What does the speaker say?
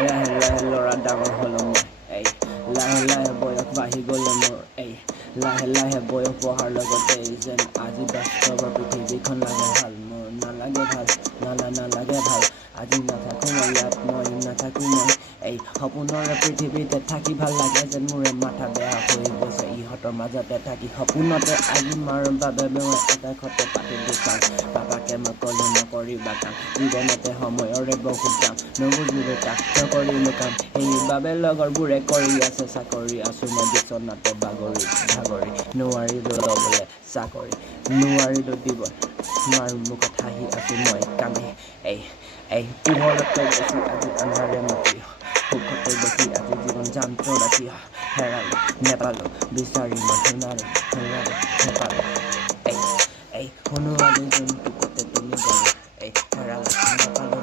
লাহে লাহে ল'ৰা ডাঙৰ হ'লো মই লাহে লাহে বয়স বাঢ়ি গ'লে মোৰ লাহে লাহে বয়স বহাৰ লগতে যেন আজি বাস্তৱৰ পৃথিৱীখন লাগে ভাল মোৰ নালাগে ভাল নালাগে ভাল আজি নাথাকো মই ইয়াত মই নাথাকো মই সপোনৰে পৃথিৱীতে থাকি ভাল লাগে যেন মোৰে মাথা বেয়া হৈ গৈছে ইহঁতৰ মাজতে থাকি সপোনতে আজি মাৰ বাবে মই আকাশতে পাতি দিচাওঁ পাপাকে মই ক'লো নকৰিবা কাম জীৱনতে সময়ৰে বহুত কাম নুবুজিলো তাক নকৰিলো কাম সেইবাবে লগৰবোৰে কৰি আছে চাকৰি আছো মই বিচনাতে বাগৰি ভাগৰি নোৱাৰিলো ল'বলে চাকৰি নোৱাৰিলো দিব মাৰ মুখত হাঁহি আছো মই কান্দি পোহৰতকৈ বেছি আজি আন্ধাৰে মোক সুখতকৈ বেছি আজি জীৱন যান্ত্ৰণা কিয় হেৰালো নেপালো বিচাৰি মই শুনালো নেপালো শুনোৱালো যোনটো কতে তুমি গ'লো হেৰালো নেপালো